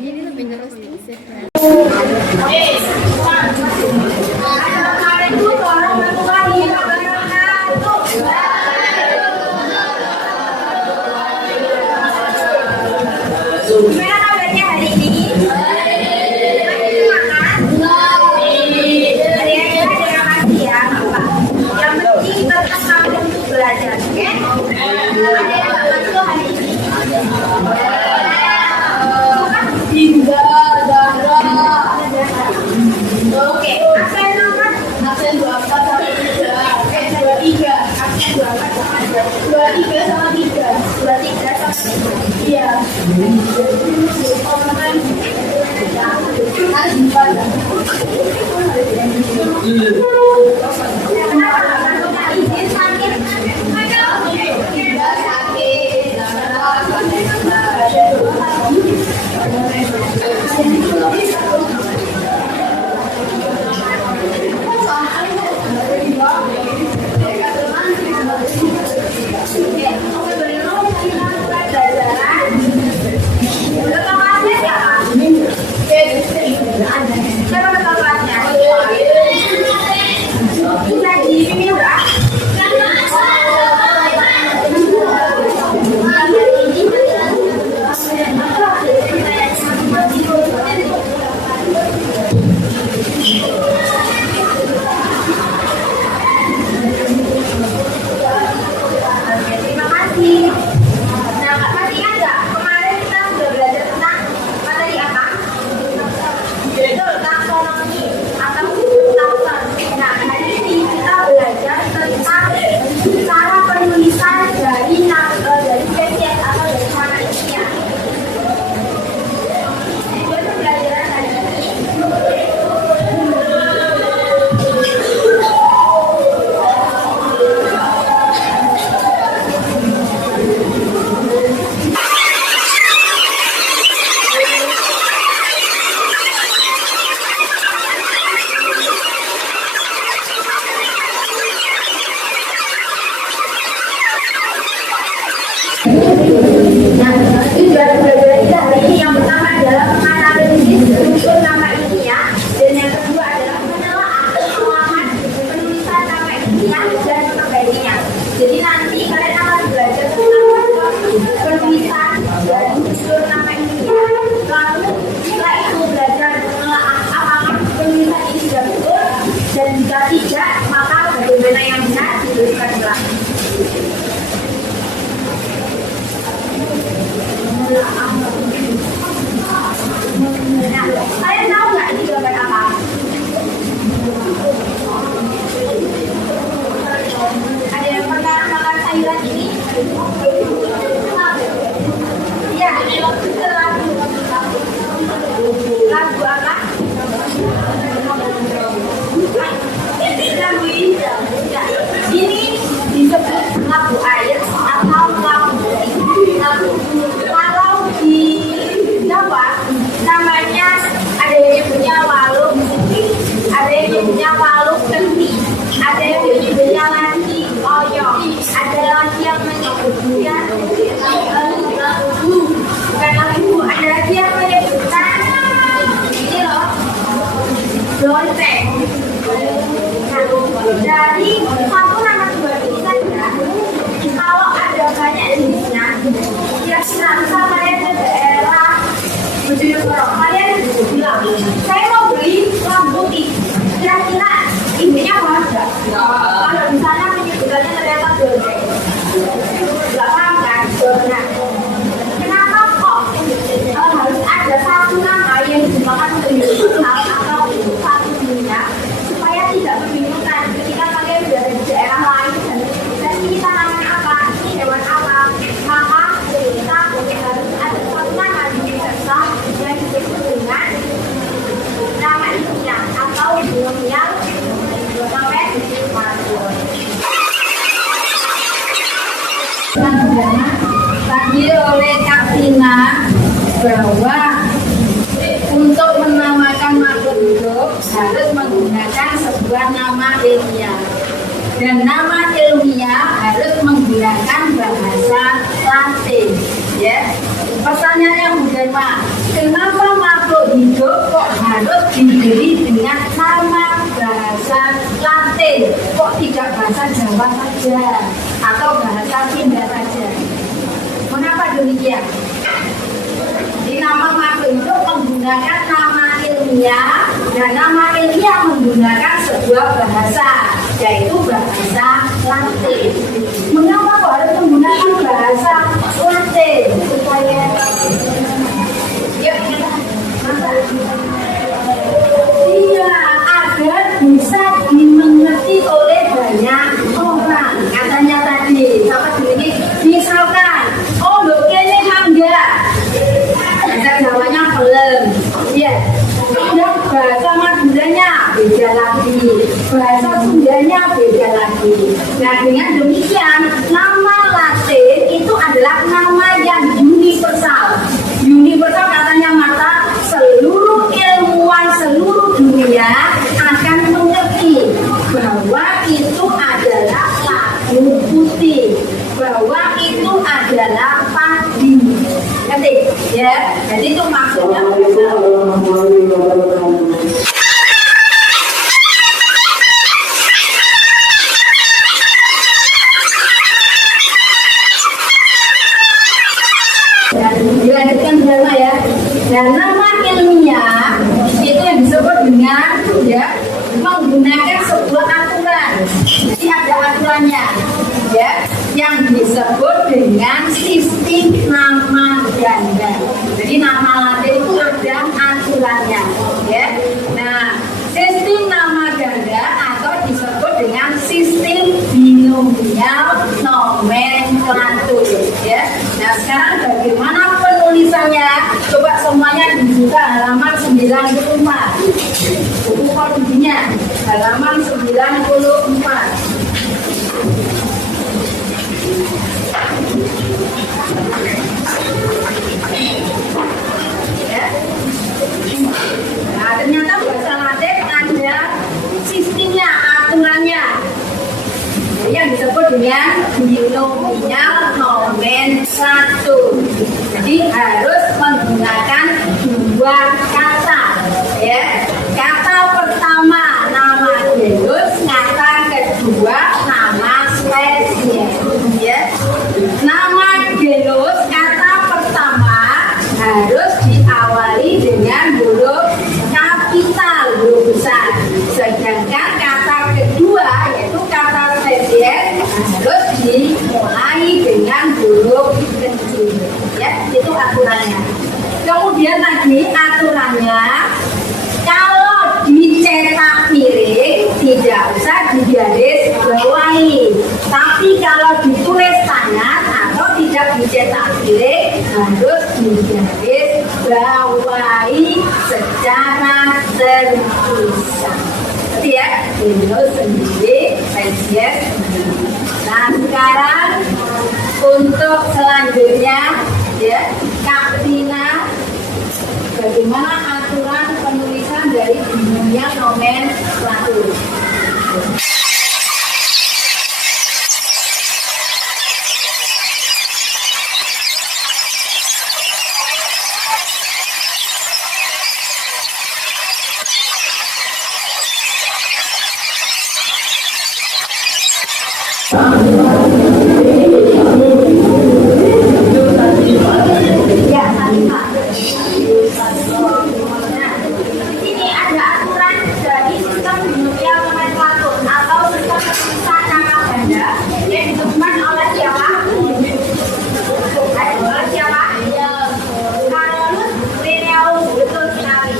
Ini lebih ngerosting sih. Gimana kabarnya hari ini? Terima kasih ya, Bapak. Yang penting tetap semangat untuk belajar, oke? Ada yang nggak masuk hari ini? Indah, Zahra. Oke, absen nomor? Absen 24 sama 3. 23. Absen 24 sama 23 sama 3. 23 sama 3. Iya. Harus dibaca. Kenapa nggak masuk hari ini? Sakit. Kalian tahu nggak ini gambar apa? Ada yang pernah makan sayuran ini? Iya, lagu apa? Lagu ini. Ini disebut lagu air atau lagu. Kalau di Jawa namanya ada yang nyebutnya waluk, ada yang nyebutnya waluk kenti, ada yang nyebutnya lagi oyo, ada lagi yang menyebutnya lagu, bukan lagu, ada lagi yang menyebutkan ini loh lonceng. Dari satu nama dua ini saja, kalau ada banyak jenisnya, kira-kira misalnya kalian ke daerah Bojonegoro, kalian bilang, saya mau beli lampu putih, kira-kira intinya apa aja? Kalau di sana menyebutkannya ternyata lonceng, nggak paham kan? Nah, kenapa kok harus ada satu nama yang digunakan untuk universal atau satu dunia supaya tidak membingungkan ketika kalian berada di daerah lain dan ini tanaman apa, ini hewan apa, maka kita harus ada satu nama universal yang disebut dengan nama ininya atau binomial nomenklatur. Tadi oleh Kak Tina bahwa untuk menamakan makhluk hidup harus menggunakan sebuah nama ilmiah dan nama ilmiah harus menggunakan bahasa Latin. Ya, pertanyaannya Bu Denma, kenapa kok harus diberi dengan nama bahasa Latin, kok tidak bahasa Jawa saja atau bahasa Sunda saja? Mengapa demikian? Di nama makhluk itu menggunakan nama ilmiah, dan nama ilmiah menggunakan sebuah bahasa, yaitu bahasa Latin. Mengapa kok harus menggunakan bahasa Latin? Supaya iya, agar bisa dimengerti oleh banyak orang. Katanya tadi, sama ini, misalkan, oh kene mangga, bahasa Jawanya belum, ya. Dan bahasa Maduranya beda lagi, bahasa Sundanya beda lagi. Nah, dengan demikian, nama Latin itu adalah nama yang universal. Universal katanya mata, seluruh ilmuwan seluruh dunia akan mengerti bahwa itu adalah lagu putih, bahwa itu adalah padi. Ngerti? Ya, jadi itu maksudnya. Dilanjutkan drama ya. Dan nama ilmiah itu yang disebut dengan ya menggunakan sebuah aturan. Jadi ada aturannya ya yang disebut dengan sistem nama ganda. Jadi nama Latin itu ada aturannya ya. Nah, sistem nama ganda atau disebut dengan sistem binomial nomenklatur ya. Nah, sekarang bagaimana penulisannya? Coba semuanya dibuka halaman 94. Buku kodinya halaman 94. Ya. Nah, ternyata bahasa Latin ada sistemnya, aturannya yang disebut dengan binomial nomenklatur. Jadi harus menggunakan dua kata ya. Kata pertama nama genus, kata kedua nama spesies ya. Nama genus kata pertama harus diawali dengan huruf kapital, huruf besar. Sedangkan kata kedua yaitu kata spesies harus dimulai dengan huruf kecil ya. Itu aturannya. Kemudian lagi aturannya, kalau dicetak piring tidak usah digaris bawahi, tapi kalau ditulis tangan atau tidak dicetak piring harus digaris bawahi secara terpisah. Jadi ya, itu sendiri spesies. Nah, sekarang untuk selanjutnya ya, Kak Tina, bagaimana aturan penulisan dari binomial nomenklatur? Ya, tadi Pak. Nah, di sini ada aturan dari sistem binomial nomenklatur atau sistem penulisan nama ganda yang ditemukan oleh siapa? Oleh siapa? Carolus Linnaeus, betul sekali.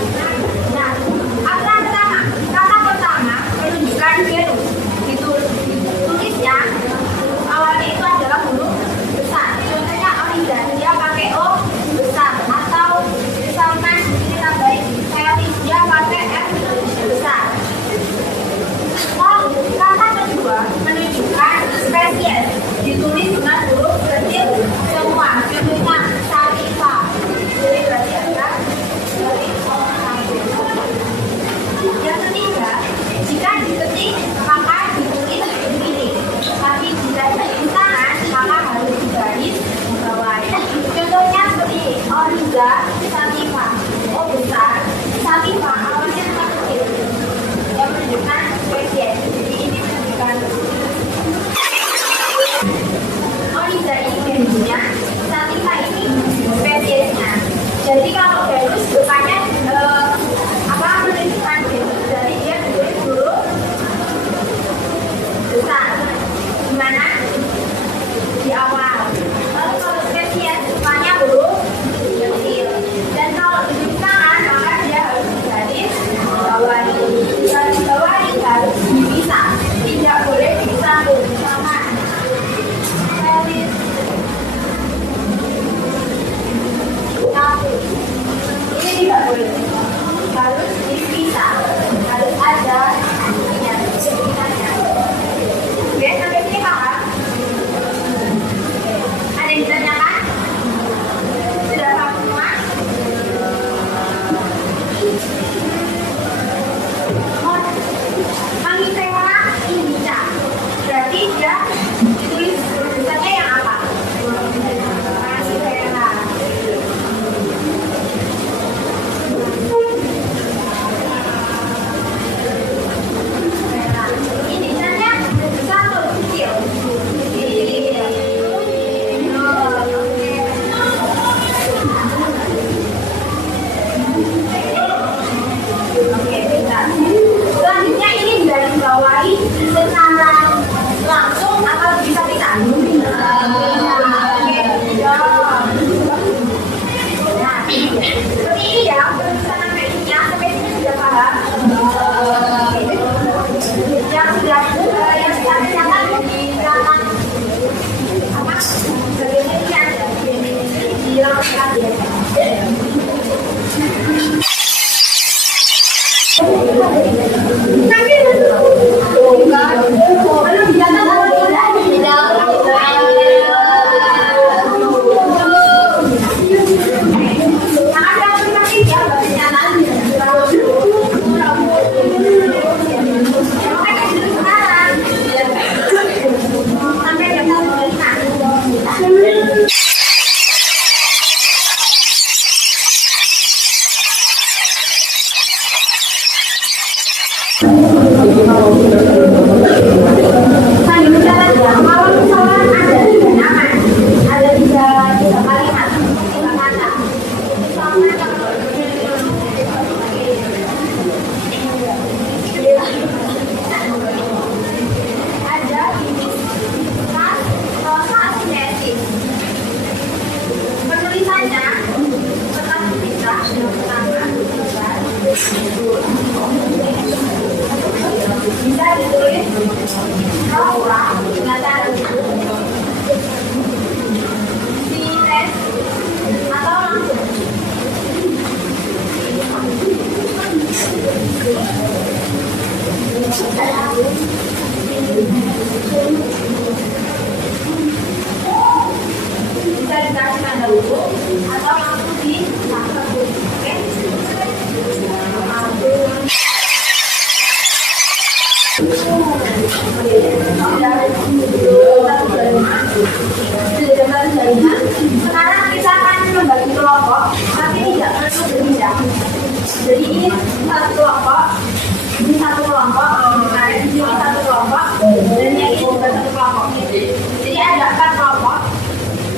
Nah, aturan pertama, kata pertama menunjukkan genus. Ditulis ya. Awalnya itu adalah huruf besar. Contohnya origami dia pakai O besar, atau misalkan kita baik Felis dia pakai F besar. Kata kedua menunjukkan spesies, ditulis dengan huruf kecil semua. Contohnya Sativa. Jadi berarti ada dari O sampai O. Yang ketiga, jika diketik maka ditulis begini. Tapi jika di tangan maka harus digaris bawahi. Contohnya seperti Origa Sativa, O besar, Bisa ditulis bahwa dengan di tes atau langsung. Bisa dikasih tanda dulu atau langsung di oke? Sekarang kita akan membagi kelompok, tapi tidak perlu berbeda. Jadi ini satu kelompok, ini satu kelompok, di sini satu kelompok, dan yang ini juga satu kelompok. Jadi ada 4 kelompok.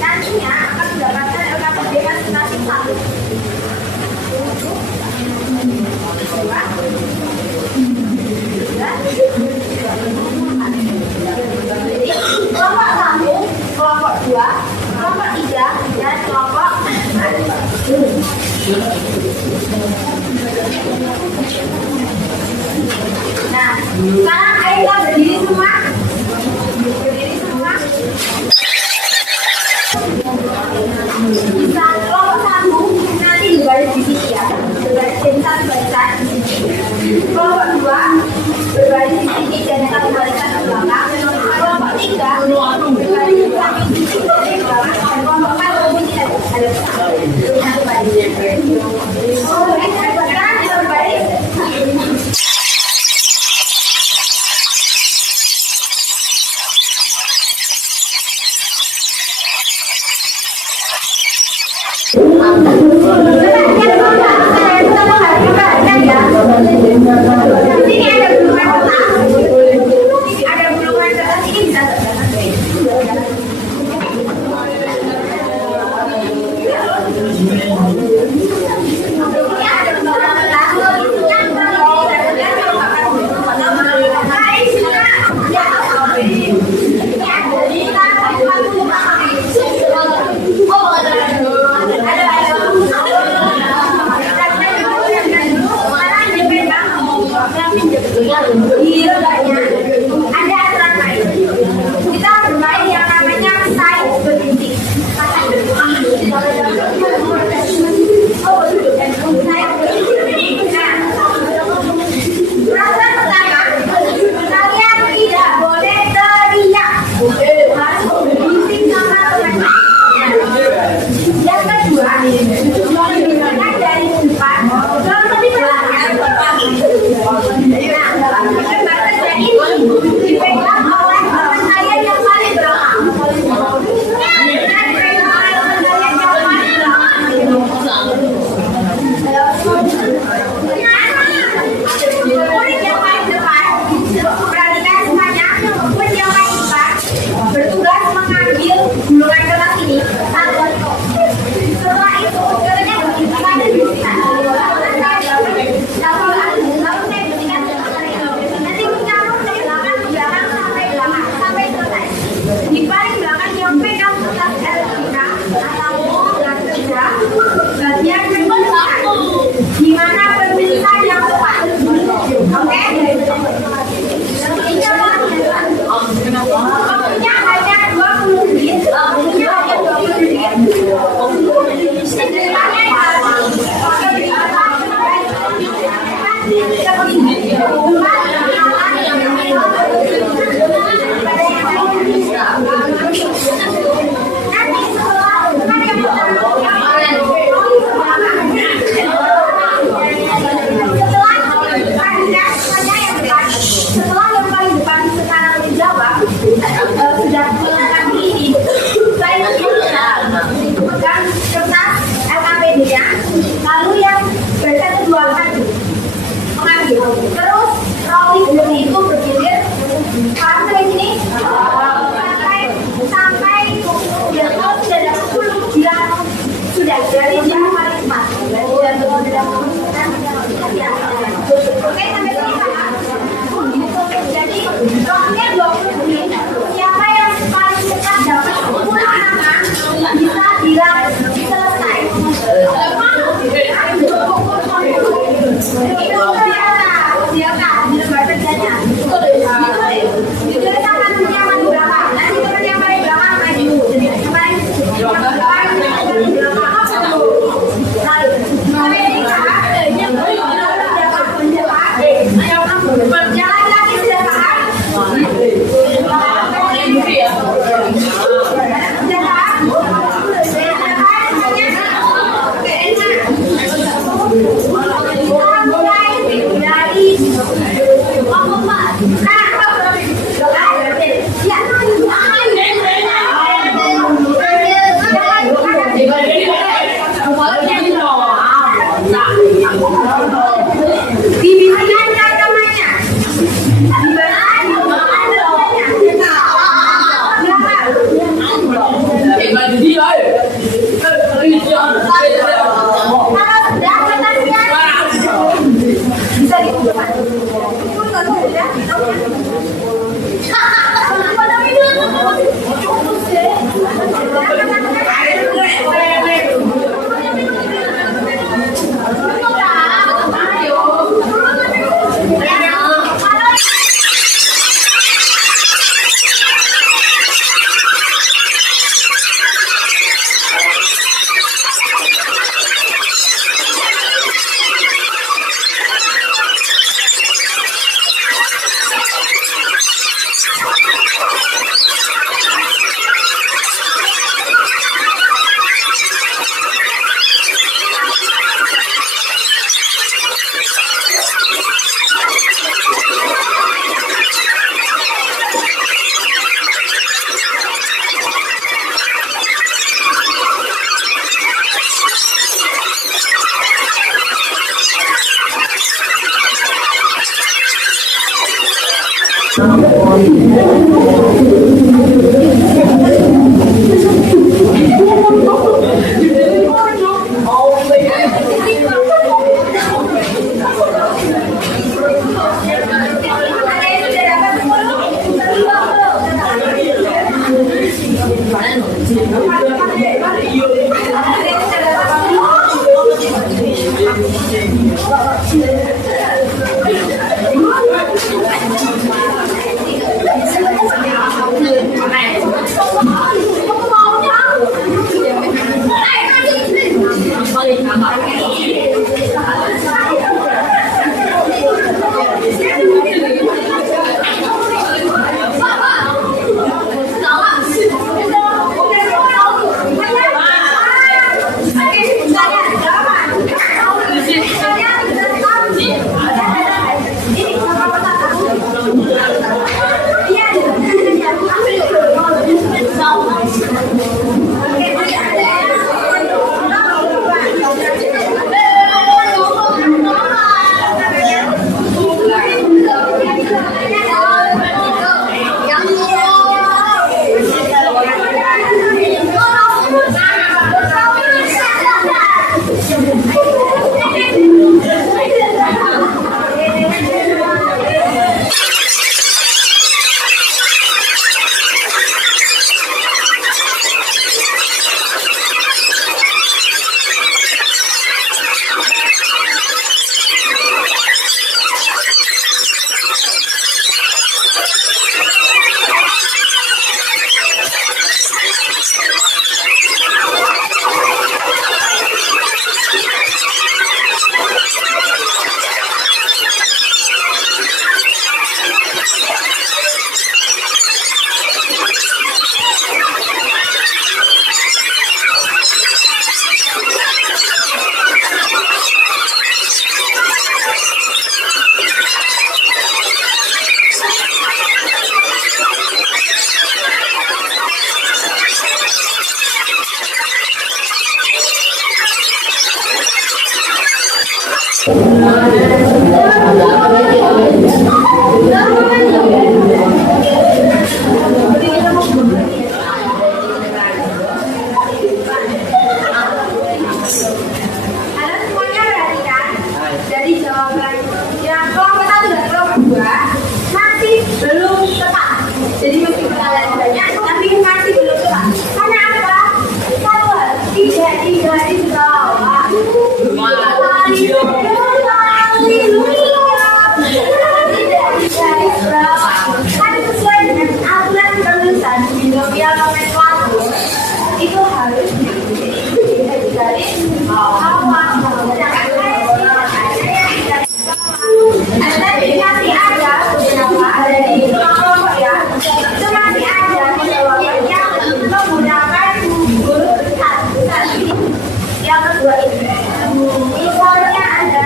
Nantinya akan mendapatkan LKPD masing-masing satu. Kelompok 1, kelompok 2, kelompok 3, dan kelompok 4. Nah, sekarang ayo kita berdiri semua. Berdiri semua. Yang kedua ini, misalnya ada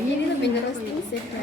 Ini lebih ngerosting sih.